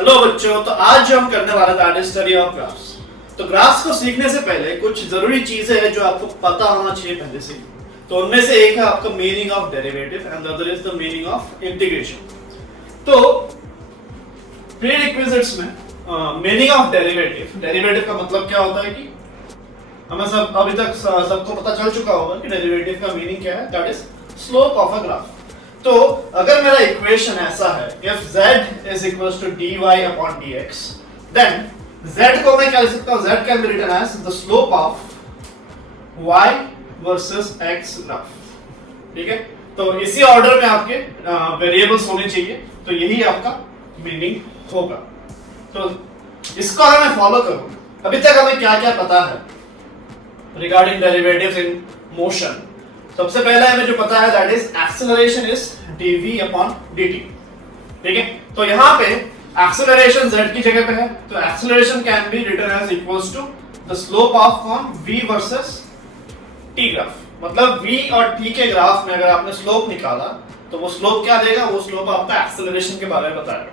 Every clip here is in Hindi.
हेलो बच्चों, तो आज जो हम करने वाले that is study of graphs. तो ग्राफ्स को सीखने से पहले कुछ जरूरी चीजें हैं जो आपको पता होना चाहिए पहले से। तो उनमें से एक है आपका meaning of derivative and the other is the meaning of integration. तो प्रीरिक्विजिट्स में मीनिंग ऑफ डेरिवेटिव का मतलब क्या होता है कि हमें सब अभी तक सबको पता चल चुका होगा कि डेरिवेटिव का मीनिंग क्या है, that is slope of a graph. तो अगर मेरा इक्वेशन ऐसा है, if z is equals to dy upon dx, then z को मैं क्या लिख सकता हूँ? z can be written as the slope of y versus x graph. ठीक है, तो इसी ऑर्डर में आपके वेरिएबल्स होने चाहिए, तो यही आपका मीनिंग होगा। तो इसको अगर मैं फॉलो करूं, अभी तक हमें क्या क्या पता है रिगार्डिंग डेरिवेटिव्स इन मोशन। सबसे पहले हमें जो पता है that is acceleration is dv upon dt। ठीक है, तो यहाँ पे एक्सेलरेशन z की जगह पे है, तो acceleration can be written as equals to the slope of कौन v वर्सेस t ग्राफ। मतलब v और t के ग्राफ में अगर आपने स्लोप निकाला तो वो स्लोप क्या देगा? वो स्लोप आपका एक्सेलरेशन के बारे में बताएगा।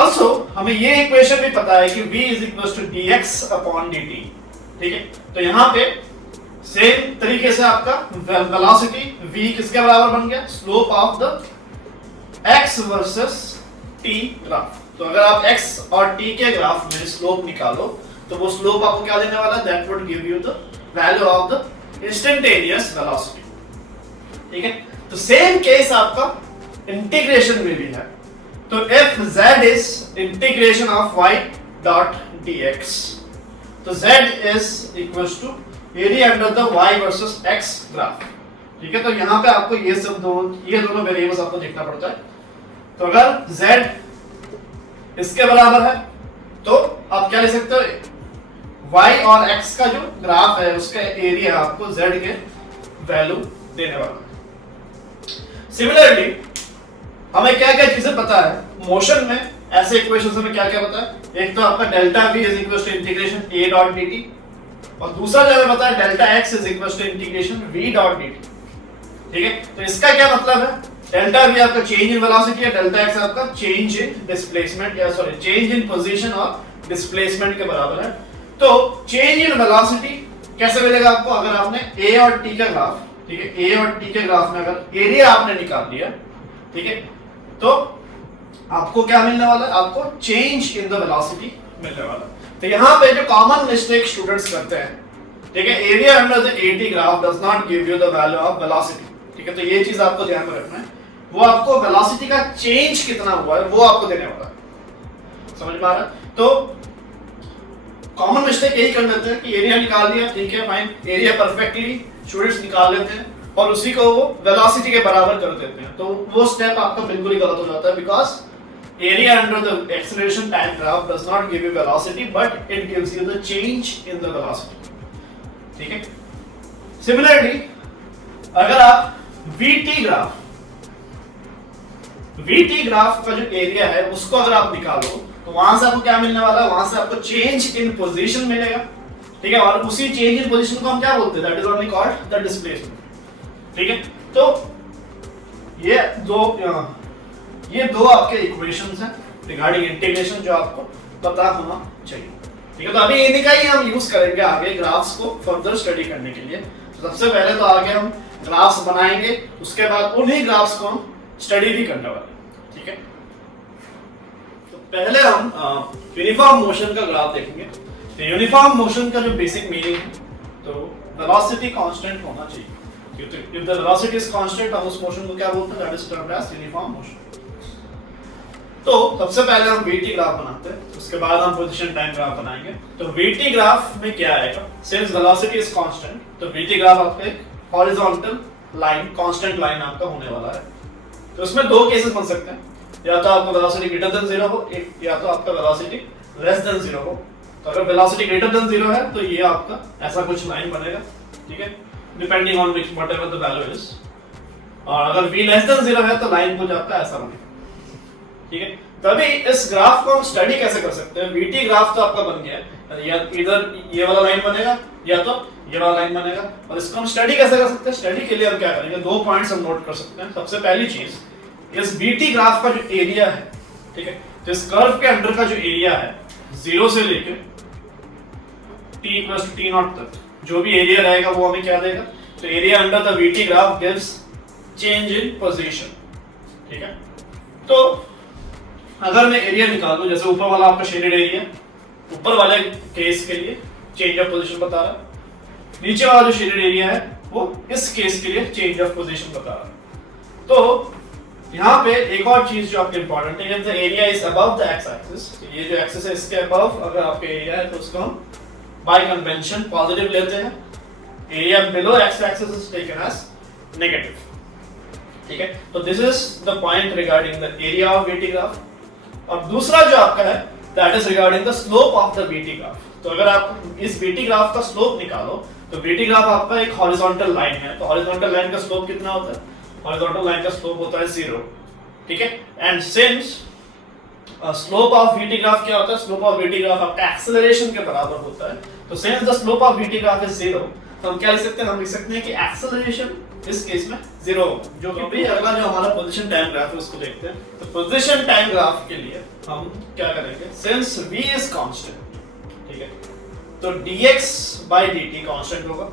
ऑल्सो हमें ये इक्वेशन भी पता है कि v is equals to dx upon dt। ठीक है, तो यहाँ पे सेम तरीके से आपका वेलोसिटी v किसके बराबर बन गया? Slope of the x versus t graph. तो अगर आप x और t के ग्राफ में स्लोप निकालो तो वो स्लोप आपको क्या देने वाला है? That would give you the value of the instantaneous velocity. ठीक है, तो सेम केस आपका इंटीग्रेशन में भी है। तो if z is integration of y dot dx, तो z is equals to area under the y versus x graph. ठीक है, तो यहाँ पे आपको ये दोनों वेरिएबल्स आपको देखना पड़ता है। तो अगर z इसके बराबर है तो आप क्या लिख सकते हो? y और x का जो ग्राफ है उसका एरिया आपको z के वैल्यू देने वाला है। सिमिलरली हमें क्या क्या चीजें पता है मोशन में, ऐसे इक्वेशंस में क्या क्या पता है? एक तो आपका delta v is equal to integration a dot dt, और दूसरा जो हमें पता है delta x is equal to integration v dot dt। ठीक है, तो इसका क्या मतलब है? डेल्टा v आपका चेंज इन वेलोसिटी है, डेल्टा x आपका चेंज इन डिस्प्लेसमेंट या सॉरी चेंज इन पोजीशन और डिस्प्लेसमेंट के बराबर है। तो चेंज इन वेलोसिटी कैसे मिलेगा आपको? अगर आपने a और t का ग्राफ, ठीक है, a और t के ग्राफ में अगर एरिया आपने निकाल लिया, ठीक है, तो आपको क्या मिलने वाला है? आपको चेंज इन द वेलोसिटी मिलने वाला है। तो यहाँ पे जो कॉमन मिस्टेक स्टूडेंट्स करते हैं, ठीक है, area under the AT graph does not give you the value of velocity. ठीक है, तो ये चीज आपको ध्यान में रखना है, वो आपको वेलोसिटी का चेंज कितना हुआ है वो आपको देने वाला है। समझ में आ रहा है? तो कॉमन मिस्टेक यही कर लेते हैं कि एरिया निकाल लिया, ठीक है फाइन, एरिया परफेक्टली स्टूडेंट्स निकाल लेते हैं और उसी को वो वेलोसिटी के बराबर कर देते हैं। तो वो स्टेप आपका बिल्कुल ही गलत हो जाता है, because area under the acceleration time graph does not give you velocity but it gives you the change in the velocity। ठीक है, similarly अगर आप vt ग्राफ का जो एरिया है उसको अगर आप निकालो तो वहां से आपको क्या मिलने वाला है? वहां से आपको चेंज इन पोजीशन मिलेगा। ठीक है, और उसी चेंज इन पोजीशन को हम क्या बोलते हैं? That is only called the displacement. ठीक है, तो ये दो आपके इक्वेशंस हैं रिगार्डिंग इंटीग्रेशन जो आपको पता होना चाहिए। ठीक है, तो अभी इन्हीं का ही हम यूज करेंगे आगे ग्राफ्स को फर्दर स्टडी करने के लिए। तो सबसे पहले तो आगे हम ग्राफ्स बनाएंगे, उसके बाद उन्हीं ग्राफ्स को हम स्टडी भी करने वाले हैं। ठीक है, तो पहले हम यूनिफॉर्म मोशन का ग्राफ देखेंगे। तो यूनिफॉर्म मोशन का जो बेसिक मीनिंग है, तो वेलोसिटी कांस्टेंट होना चाहिए। If the velocity is constant हम उस मोशन को क्या बोलते हैं? That is termed as uniform motion. तो सबसे पहले हम VT ग्राफ बनाते हैं, उसके बाद हम पोजीशन टाइम ग्राफ बनाएंगे। तो VT ग्राफ में क्या आएगा? सिंस वेलोसिटी इज कांस्टेंट, तो VT ग्राफ आपका एक हॉरिजॉन्टल लाइन, कांस्टेंट लाइन आपका होने वाला है। तो इसमें दो केसेस बन सकते हैं, या तो आपका वेलोसिटी ग्रेटर देन 0 हो, या तो आपका वेलोसिटी लेस देन 0 हो। तो अगर वेलोसिटी ग्रेटर देन 0 है तो ये आपका ऐसा कुछ लाइन बनेगा। ठीक है, depending on whatever the value is. और अगर v लेस देन 0 है तो लाइन कुछ आपका ऐसा बनेगा। ठीक है, तभी इस ग्राफ को हम स्टडी कैसे कर सकते हैं? VT ग्राफ तो आपका बन गया है, या इधर ये वाला लाइन बनेगा या तो ये वाला लाइन बनेगा। और इसको हम स्टडी कैसे कर सकते हैं? स्टडी के लिए हम क्या करेंगे? दो पॉइंट्स हम नोट कर सकते हैं। सबसे पहली चीज, इस VT ग्राफ का जो एरिया है, ठीक है, तो इस कर्व के अंडर का जो एरिया है 0 से लेकर t + t0 तक जो भी एरिया रहेगा वो हमें क्या देगा, तो area under the VT graph gives change in position. ठीक है, तो अगर मैं एरिया निकाल दूं, जैसे ऊपर वाला आपका शेडेड एरिया ऊपर वाले केस के लिए चेंज ऑफ पोजीशन बता रहा है, नीचे वाला जो शेडेड एरिया है वो इस केस के लिए चेंज ऑफ पोजीशन बता रहा है। तो यहाँ पे एक और चीज जो आपके इंपॉर्टेंट है, जब the area is above the x axis, ये जो एक्सिस है इसके अबव अगर आपका एरिया है तो उसको हम बाय कन्वेंशन पॉजिटिव लेते हैं, area below x axis is taken as negative. ठीक है, तो this is the point regarding the area of VT graph. और दूसरा जो आपका है that is regarding the slope of the VT graph. तो अगर आप इस VT ग्राफ का स्लोप निकालो तो VT ग्राफ आपका एक हॉरिजॉन्टल लाइन है, तो हॉरिजॉन्टल लाइन का स्लोप कितना होता है, हॉरिजॉन्टल लाइन का स्लोप होता है 0। ठीक है, and since slope of VT graph क्या होता है, स्लोप ऑफ VT ग्राफ आपका एक्सेलरेशन के बराबर होता है, तो since the slope of VT graph is 0, तो हम क्या लिख सकते हैं, हम लिख सकते हैं कि एक्सेलरेशन इस केस में 0 होगा। जो कि भाई अगला जो हमारा पोजीशन टाइम ग्राफ है उसको देखते हैं। तो पोजीशन टाइम ग्राफ के लिए हम क्या करेंगे, सिंस v इज कांस्टेंट, ठीक है, तो dx/dt कांस्टेंट होगा,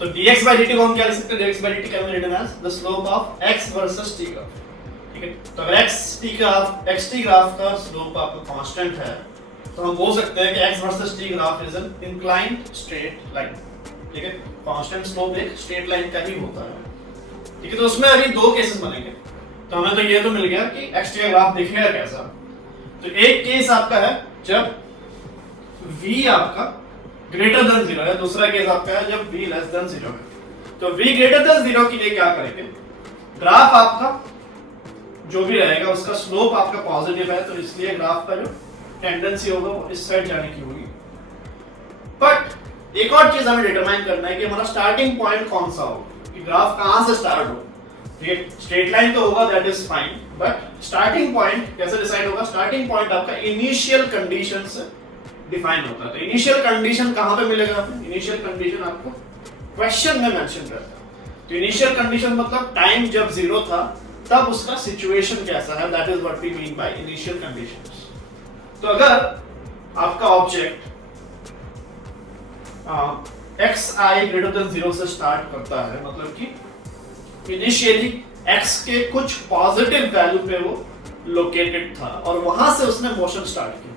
तो dx/dt को हम क्या लिख सकते हैं, dx/dt can be written as the slope of x versus t graph. ठीक है, तो अगर xt ग्राफ का स्लोप आपका कांस्टेंट है तो हम बोल सकते हैं कि x versus t graph is an inclined straight line. ठीक है, कांस्टेंट स्लोप एक स्ट्रेट लाइन का ही होता है। ठीक है, तो उसमें अभी दो केसेस बनेंगे, तो हमें तो ये तो मिल गया कि xt का ग्राफ दिखेगा कैसा। तो एक केस आपका है जब v आपका ग्रेटर देन 0 है, दूसरा केस आपका है जब v लेस देन 0 है। तो v ग्रेटर देन 0 के लिए क्या करेंगे, ग्राफ आपका जो भी रहेगा उसका स्लोप आपका पॉजिटिव है, तो इसलिए ग्राफ का जो टेंडेंसी होगा वो इस साइड जाने की होगी। बट एक और चीज हमें डिटरमाइन करना है कि हमारा स्टार्टिंग पॉइंट कौन सा हो, कि ग्राफ कहां से स्टार्ट हो। ठीक है, स्ट्रेट लाइन तो होगा, that is fine, but starting point कैसे डिसाइड होगा, स्टार्टिंग पॉइंट आपका इनिशियल कंडीशन से डिफाइन होता है। तो इनिशियल कंडीशन कहां पे मिलेगा आपको, इनिशियल कंडीशन आपको क्वेश्चन में मेंशन करता है। तो इनिशियल कंडीशन मतलब टाइम जब 0 था तब उसका सिचुएशन कैसा है, that is what we mean by initial conditions. तो अगर आपका ऑब्जेक्ट xi ग्रेटर देन 0 से स्टार्ट करता है, मतलब कि इनिशियली x के कुछ पॉजिटिव वैल्यू पे वो लोकेटेड था और वहां से उसने मोशन स्टार्ट किया।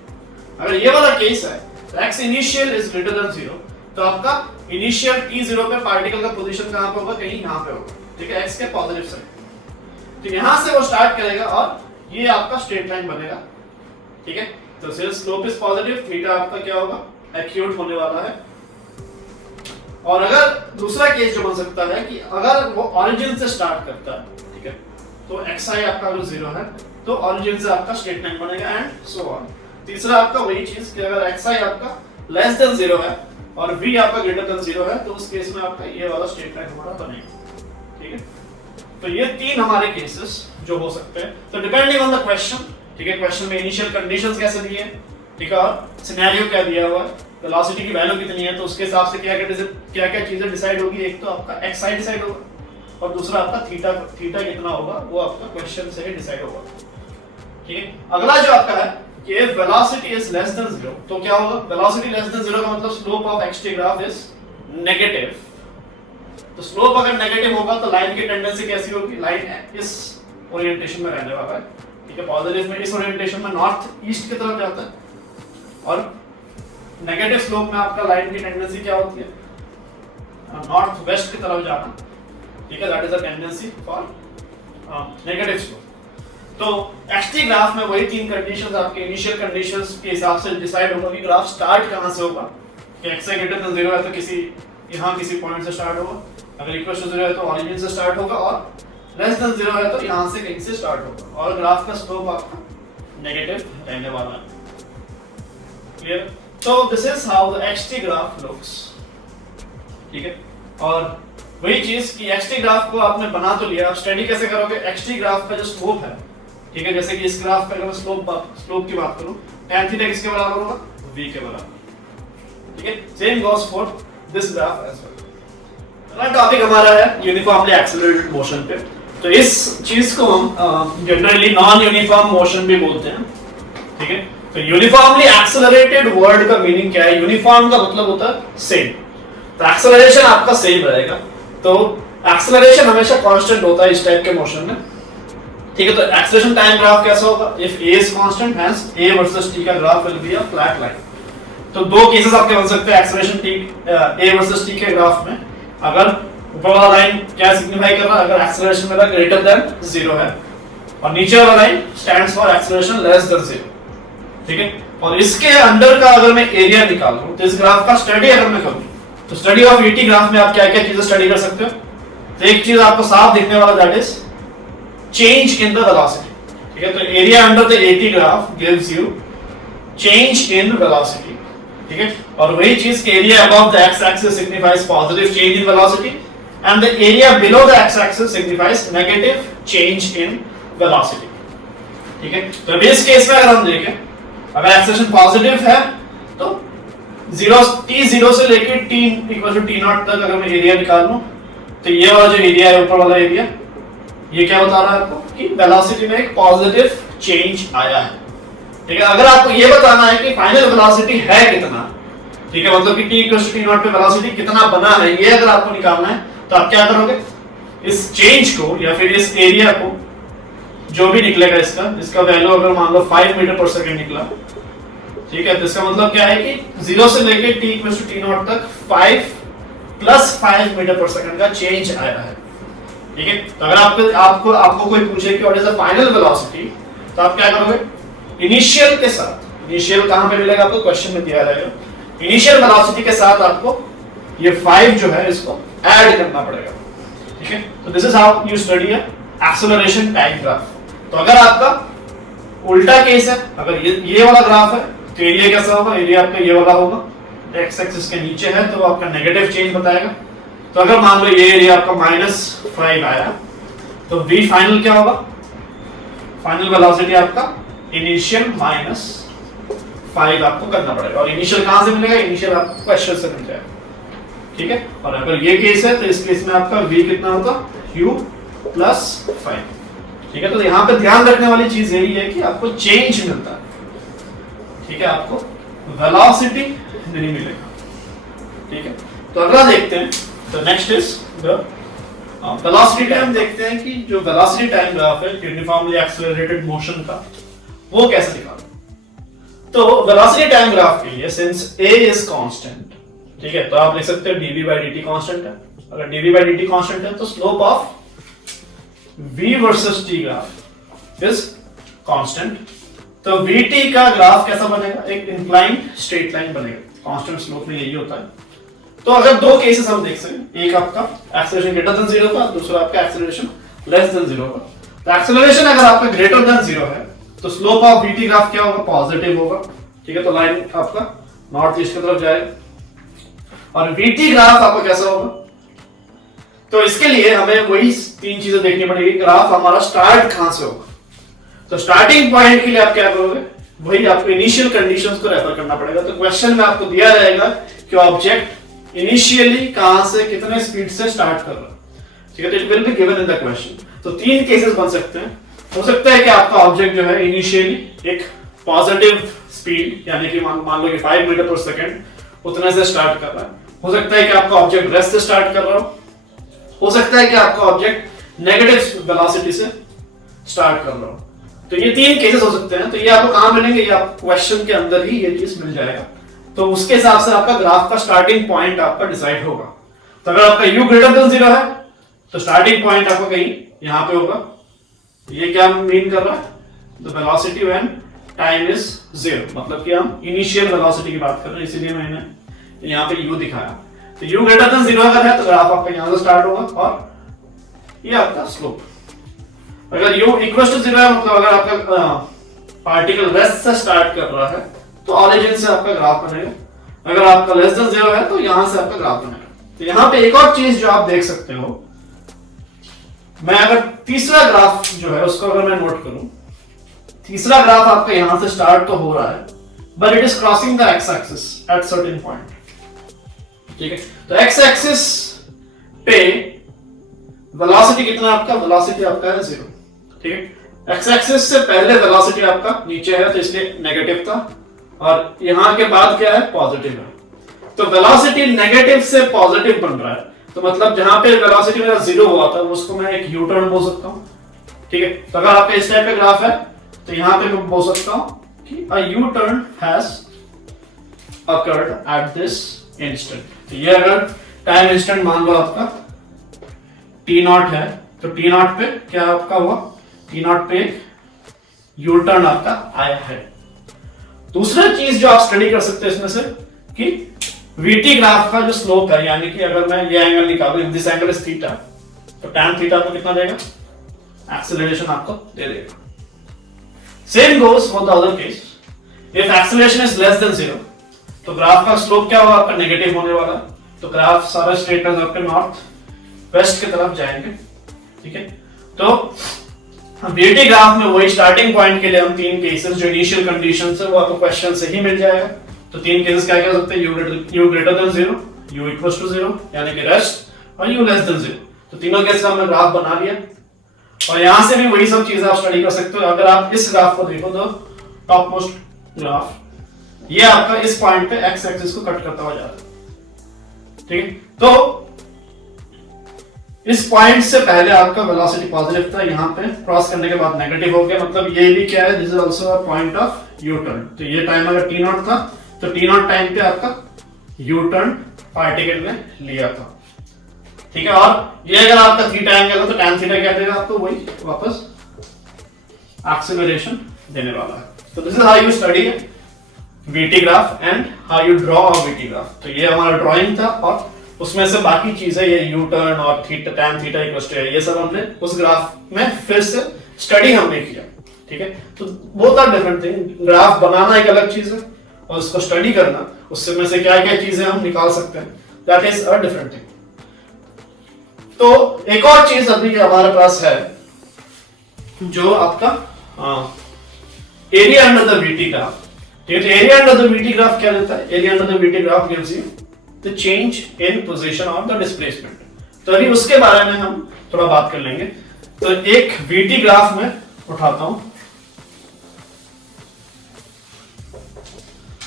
अगर ये वाला केस है तो x initial is greater than 0, तो आपका इनिशियल t0 पे पार्टिकल का पोजीशन कहां पे होगा, कहीं यहां पे होगा। ठीक है, x के पॉजिटिव साइड, तो यहां से वो स्टार्ट करेगा और ये आपका स्ट्रेट लाइन बनेगा। ठीक है, तो since slope is positive, theta आपका क्या होगा, एक्यूट होने वाला है। और अगर दूसरा केस जो बन सकता है कि अगर वो ओरिजिन से स्टार्ट करता है, ठीक है, तो xi आपका अगर 0 है तो ओरिजिन से आपका स्ट्रेट लाइन बनेगा एंड सो ऑन। तीसरा आपका वही चीज कि अगर xi आपका लेस देन 0 है और v आपका ग्रेटर देन 0 है, तो उस केस में आपका ये वाला स्ट्रेट लाइन हमारा बनेगा। ठीक है, तो ये तीन हमारे केसेस जो हो सकते हैं। तो डिपेंडिंग ऑन द क्वेश्चन, ठीक है, क्वेश्चन में इनिशियल कंडीशंस कैसे दिए हैं, ठीक है, और सिनेरियो क्या दिया हुआ है, वेलोसिटी की वैल्यू कितनी है, तो उसके हिसाब से क्या चीजें डिसाइड होगी। एक तो आपका xi डिसाइड होगा और दूसरा आपका थीटा कितना होगा वो आपका क्वेश्चन से ही डिसाइड होगा। ठीक है, अगला जो आपका है कि वेलोसिटी इज लेस देन 0, तो क्या होगा, वेलोसिटी लेस देन 0 का मतलब slope of xt graph is negative. तो स्लोप अगर नेगेटिव होगा तो लाइन की टेंडेंसी कैसी होगी, लाइन इस ओरिएंटेशन में रहने वाला है। ठीक है, पॉजिटिव में इस ओरिएंटेशन में नॉर्थ ईस्ट की तरफ जाता है और नेगेटिव स्लोप में आपका लाइन की टेंडेंसी क्या होती है, नॉर्थ वेस्ट की तरफ जाना। ठीक है, that is the tendency for negative slope. तो xt ग्राफ में वही तीन कंडीशंस आपके इनिशियल कंडीशंस के हिसाब से डिसाइड होगा कि ग्राफ स्टार्ट कहां से होगा, कि xi ग्रेटर देन 0 है तो किसी पॉइंट से स्टार्ट होगा, अगर इक्वल टू 0 है तो ओरिजिन से स्टार्ट होगा और लेस देन 0 है तो यहां से कहीं से स्टार्ट होगा और ग्राफ का स्लोप आपका नेगेटिव रहने वाला है। Clear? So this is how the xt graph looks. ठीक है, और वही चीज कि xt ग्राफ को आपने बना तो लिया, आप स्टडी कैसे करोगे, xt ग्राफ का जो स्लोप है, ठीक है, जैसे कि इस ग्राफ का अगर मैं स्लोप की बात करूं, tan थीटा किसके बराबर होगा, v के बराबर। ठीक है, same goes for this graph as well. अगला टॉपिक हमारा है यूनिफॉर्मली एक्सेलरेटेड मोशन पे। तो इस चीज को हम जनरली नॉन यूनिफॉर्म मोशन भी बोलते हैं, ठीक है। तो यूनिफॉर्मली एक्सेलरेटेड वर्ड का मीनिंग क्या है? यूनिफॉर्म का मतलब होता है सेम, तो एक्सेलरेशन आपका सेम रहेगा। तो एक्सेलरेशन हमेशा कांस्टेंट होता है इस टाइप के मोशन में, ठीक है। तो एक्सेलरेशन टाइम ग्राफ कैसा होगा? If a is constant hence a versus t का graph will be a flat line. तो दो केसेस आपके बन सकते हैं acceleration t a versus t के ग्राफ में। अगर ऊपर वाला लाइन क्या सिग्निफाई कर रहा है? अगर एक्सेलरेशन मेरा ग्रेटर देन 0 है, और नीचे वाला line stands for acceleration less than 0, ठीक है। और इसके अंडर का अगर मैं एरिया निकाल लूं, तो इस ग्राफ का स्टडी अगर मैं करूं, तो स्टडी ऑफ ET ग्राफ में आप क्या क्या चीजें स्टडी कर सकते हो? तो एक चीज आपको साफ दिखने वाला, that is change in the velocity, ठीक है। तो area under the AT graph gives you change in velocity, ठीक है। और वही चीज के area above the x axis signifies positive change in velocity and the area below the x axis signifies negative change in velocity, ठीक है। तो इस केस में अगर हम देखें, अगर एक्सेलरेशन पॉजिटिव है तो t0 से लेके t इक्वल टू t0 तक अगर मैं एरिया निकाल लूं, तो ये वाला जो एरिया है, ऊपर वाला एरिया, ये क्या बता रहा है आपको? कि वेलोसिटी में एक पॉजिटिव चेंज आया है, ठीक है। अगर आपको ये बताना है कि फाइनल वेलोसिटी है कितना, ठीक है, मतलब कि t इक्वल टू t0 पे वेलोसिटी कितना बना है, ये अगर आपको निकालना है, तो आप क्या करोगे? इस चेंज को या फिर इस एरिया को, जो भी निकलेगा इसका वैल्यू अगर मान लो 5 मीटर पर सेकंड निकला, ठीक है, तो इसका मतलब क्या है कि 0 से लेके t इक्वल टू t0 तक 5 प्लस 5 मीटर पर सेकंड का चेंज आया है, ठीक है। तो अगर आपको कोई पूछे कि what is the final velocity, तो आप क्या करोगे? इनिशियल के साथ, इनिशियल कहां पे मिलेगा आपको? क्वेश्चन में दिया रहेगा। इनिशियल वेलोसिटी के साथ आपको ये 5 जो है इसको ऐड करना पड़ेगा, ठीक है। तो this is how you study acceleration time graph. तो अगर आपका उल्टा केस है, अगर ये वाला ग्राफ है, तो एरिया कैसा होगा? एरिया आपका ये वाला होगा, x एक्सिस के नीचे है तो आपका नेगेटिव चेंज बताएगा। तो अगर मान लो ये एरिया आपका -5 आया, तो v फाइनल क्या होगा? फाइनल वेलोसिटी आपका इनिशियल -5 आपको करना पड़ेगा। और इनिशियल कहां से मिलेगा? इनिशियल आपको क्वेश्चन से मिल जाएगा, ठीक है। और अगर ये केस है, तो इस केस में आपका v कितना होगा? u + 5, ठीक है। तो यहाँ पे ध्यान रखने वाली चीज यही है कि आपको चेंज मिलता है, ठीक है, आपको वेलोसिटी नहीं मिलेगा, ठीक है। तो अगला देखते हैं, तो next is the velocity time. देखते हैं कि जो वेलोसिटी टाइम ग्राफ है यूनिफॉर्मली एक्सेलरेटेड मोशन का, वो कैसे निकालना। तो वेलोसिटी टाइम ग्राफ के लिए सिंस a इज कांस्टेंट, ठीक है, तो आप लिख सकते हो dv/dt कांस्टेंट है। अगर dv/dt कांस्टेंट है, तो slope of v versus t graph is constant. तो vt का ग्राफ कैसा बनेगा? एक इंक्लाइंड स्ट्रेट लाइन बनेगा, कांस्टेंट स्लोप में यही होता है। तो अगर दो केसेस हम देख सकते हैं, एक आपका एक्सेलरेशन ग्रेटर देन 0 का, दूसरा आपका एक्सेलरेशन लेस देन 0 का। तो एक्सेलरेशन अगर आपका ग्रेटर देन 0 है, तो स्लोप ऑफ vt ग्राफ क्या होगा? पॉजिटिव होगा, ठीक है। तो लाइन आपका नॉर्थ ईस्ट की तरफ जाएगा। और vt ग्राफ आपका कैसा होगा? तो इसके लिए हमें वही 3 चीजें देखनी पड़ेगी। ग्राफ हमारा स्टार्ट कहां से होगा? तो स्टार्टिंग पॉइंट के लिए आप क्या करोगे? वही आपको इनिशियल कंडीशंस को रेफर करना पड़ेगा। तो क्वेश्चन में आपको दिया रहेगा कि ऑब्जेक्ट इनिशियली कहां से, कितने स्पीड से स्टार्ट कर रहा है, ठीक है। तो it will be given in the question. तो 3 केसेस बन सकते हैं। हो सकता है कि आपका ऑब्जेक्ट जो है इनिशियली एक पॉजिटिव स्पीड, यानी कि मान लो कि 5 मीटर पर सेकंड उतने से स्टार्ट कर रहा है। हो सकता है कि आपका ऑब्जेक्ट रेस्ट से स्टार्ट कर रहा हो सकता है कि आपका ऑब्जेक्ट नेगेटिव वेलोसिटी से स्टार्ट कर रहा हो। तो ये 3 केसेस हो सकते हैं। तो ये आपको कहां मिलेंगे? ये आपको क्वेश्चन के अंदर ही ये चीज मिल जाएगा। तो उसके हिसाब से आपका ग्राफ का स्टार्टिंग पॉइंट आपका डिसाइड होगा। तो अगर आपका u ग्रेटर देन 0 है, तो स्टार्टिंग पॉइंट आपका कहीं यहां पे होगा। ये क्या मीन कर रहा है? The velocity when time is 0, मतलब कि हम इनिशियल वेलोसिटी की बात कर रहे हैं, इसीलिए मैंने यहां पे u दिखाया। तो u ग्रेटर देन 0 अगर है, तो ग्राफ आपका यहां से स्टार्ट होगा और ये आपका स्लोप। अगर u इक्वल टू 0 है, मतलब अगर आपका पार्टिकल रेस्ट से स्टार्ट कर रहा है, तो ऑरिजिन से आपका ग्राफ बनेगा। अगर आपका लेस देन 0 है, तो यहां से आपका ग्राफ बनेगा। तो यहां पे एक और चीज जो आप देख सकते हो, मैं अगर तीसरा ग्राफ जो है उसको अगर मैं नोट करूं, तीसरा ग्राफ आपका यहां से स्टार्ट तो हो रहा है, but it is crossing the x axis at certain point, ठीक है। तो एक्स एक्सिस पे वेलोसिटी कितना है आपका, वेलोसिटी आपका है 0, ठीक है। एक्स एक्सिस से पहले वेलोसिटी आपका नीचे है तो इसलिए नेगेटिव था, और यहां के बाद क्या है, पॉजिटिव है। तो वेलोसिटी नेगेटिव से पॉजिटिव बन रहा है, तो मतलब जहां पे वेलोसिटी मेरा 0 हुआ था उसको मैं एक यू टर्न बोल सकता हूं, ठीक है। तो अगर आपका इस टाइप का ग्राफ है तो यहां पे मैं बोल सकता हूं कि a U turn has occurred at this instant। तो ये अगर टाइम इंस्टेंट मान लो आपका t नॉट है, तो t नॉट पे क्या आपका हुआ, t नॉट पे यू टर्न आपका आया है। दूसरा चीज जो आप स्टडी कर सकते हैं इसमें से कि vt ग्राफ का जो स्लोप है, यानी कि अगर मैं ये एंगल निकालूं, if this angle is theta, तो tan थीटा को कितना देगा, एक्सेलरेशन आपको दे देगा। Same goes for the other case, if acceleration is less than 0, तो ग्राफ का स्लोप क्या होगा आपका, नेगेटिव होने वाला है। तो ग्राफ सारा स्ट्रेट लाइन आपके नॉर्थ वेस्ट की तरफ जाएंगे, ठीक है। तो वीटी ग्राफ में वही स्टार्टिंग पॉइंट के लिए हम तीन केसेस जो इनिशियल कंडीशंस है वो आपको क्वेश्चन से ही मिल जाएगा। तो तीन केसेस क्या कह सकते हैं, u greater than 0, u equals to 0 यानी कि रेस्ट, और यू लेस देन 0। तो तीनों केस का हमने ग्राफ बना लिया, और यहां से भी वही सब चीजें आप स्टडी कर सकते हो। अगर आप इस ग्राफ को देखो तो टॉप मोस्ट ग्राफ ये आपका इस पॉइंट पे एक्स एक्सिस को कट करता हुआ जा रहा है, ठीक है। तो इस पॉइंट से पहले आपका वेलोसिटी पॉजिटिव था, यहां पे क्रॉस करने के बाद नेगेटिव हो गया, मतलब ये भी क्या है, this is also a point of U turn. तो ये टाइम अगर टी नॉट था तो टी नॉट टाइम पे आपका यू टर्न पार्टिकल ने लिया था, ठीक है। और ये अगर आपका थीटा एंगल है तो tan थीटा क्या देगा आपको, वही वापस एक्सेलरेशन देने वाला है। तो this is how you study VT graph and how you draw a VT graph. तो ये हमारा ड्राइंग था, और उसमें से बाकी चीजें ये यू टर्न और theta, tan theta equal to ये सब हमने उस ग्राफ में फिर से स्टडी हमने किया, ठीक है। तो both are different thing, graph बनाना एक अलग चीज है और उसको स्टडी करना, उससे में से क्या क्या चीजें हम निकाल सकते हैं, that is a different thing. तो एक और चीज अभी हमारे पास है जो आपका area under the VT graph. तो area under the VT graph क्या देता है, area under the VT graph gives you the change in position of the displacement. तो अभी उसके बारे में हम थोड़ा बात कर लेंगे। तो एक VT ग्राफ में उठाता हूं,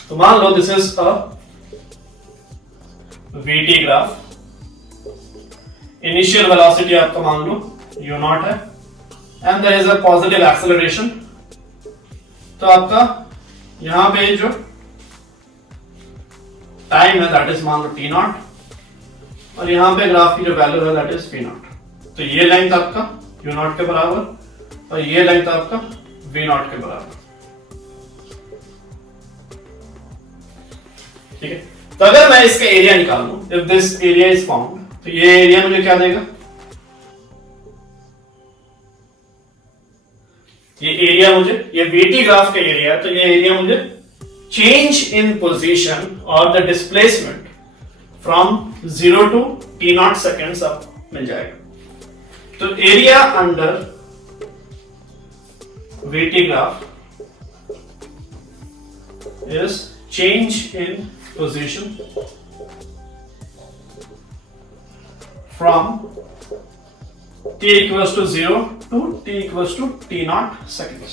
तो मान लो this is a VT graph, initial velocity आपका मान लो u नॉट है, and there is a positive acceleration. तो आपका यहां पे जो टाइम है दैट इज मान लो t नॉट, और यहां पे ग्राफ की जो वैल्यू है दैट इज v नॉट। तो ये लेंथ आपका u नॉट के बराबर और ये लेंथ आपका v नॉट के बराबर, ठीक है। तो अगर मैं इसका एरिया निकाल लूं, if this area is found, तो ये एरिया मुझे क्या देगा, ये एरिया मुझे, ये VT ग्राफ का एरिया, तो ये एरिया मुझे चेंज इन पोजीशन और the displacement from 0 to t not seconds अब मिल जाएगा। तो area under VT graph is change in position from t equals to 0 to t equals to t not seconds।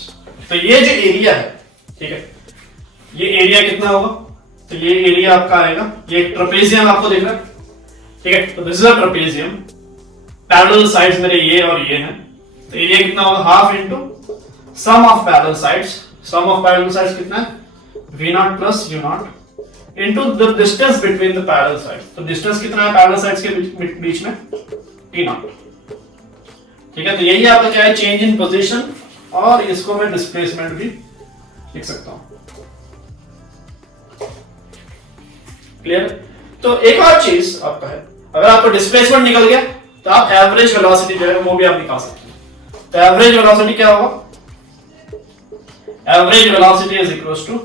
तो ये जो एरिया है, ठीक है, ये एरिया कितना होगा, तो ये एरिया आपका आएगा, ये एक ट्रेपेजियम आपको दिख रहा है, ठीक है। तो this is a trapezium, parallel sides मेरे ये और ये हैं, तो एरिया कितना होगा, half into sum of parallel sides. Sum of parallel sides कितना है, v not plus u not into the distance between the parallel sides. तो डिस्टेंस कितना है पैरेलल साइड्स के बीच में, t नॉट, ठीक है। तो यही आपका क्या है, चेंज इन पोजीशन, और इसको मैं डिस्प्लेसमेंट भी लिख सकता हूं, क्लियर। तो एक और चीज आपका है, अगर आपको डिस्प्लेसमेंट निकल गया तो आप एवरेज वेलोसिटी जो है वो भी आप निकाल सकते हैं। तो एवरेज वेलोसिटी क्या होगा, average velocity is equals to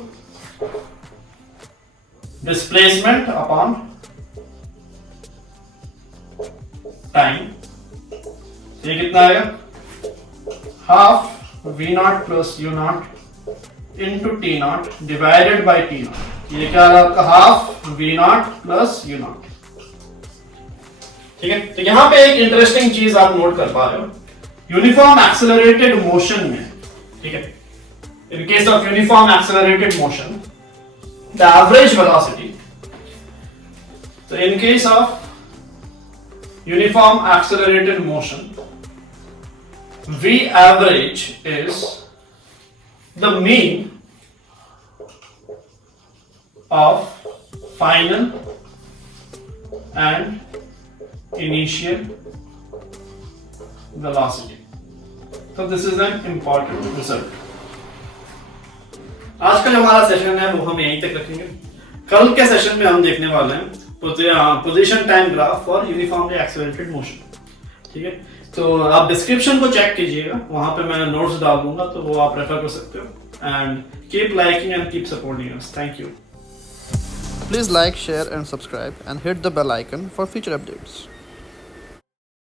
displacement upon time. ये कितना आएगा, half v not plus u not into t not divided by t not. ये क्या है आपका, half v not plus u not, ठीक है, तो यहां पे एक इंटरेस्टिंग चीज आप नोट कर पा रहे हो, यूनिफॉर्म एक्सेलरेटेड मोशन में, ठीक है, in case of uniform accelerated motion the average velocity, so in case of uniform accelerated motion, V average is the mean of final and initial velocity. So this is an important result. आज का जो हमारा सेशन है वो हम यहीं तक रखेंगे। कल के सेशन में हम देखने वाले हैं position time graph for uniformly accelerated motion, ठीक है। तो आप डिस्क्रिप्शन को चेक कीजिएगा, वहां पे मैं नोट्स डाल दूंगा, तो वो आप रेफर कर सकते हो। And keep liking and keep supporting us. Thank you. Please like, share and subscribe and hit the bell icon for future updates.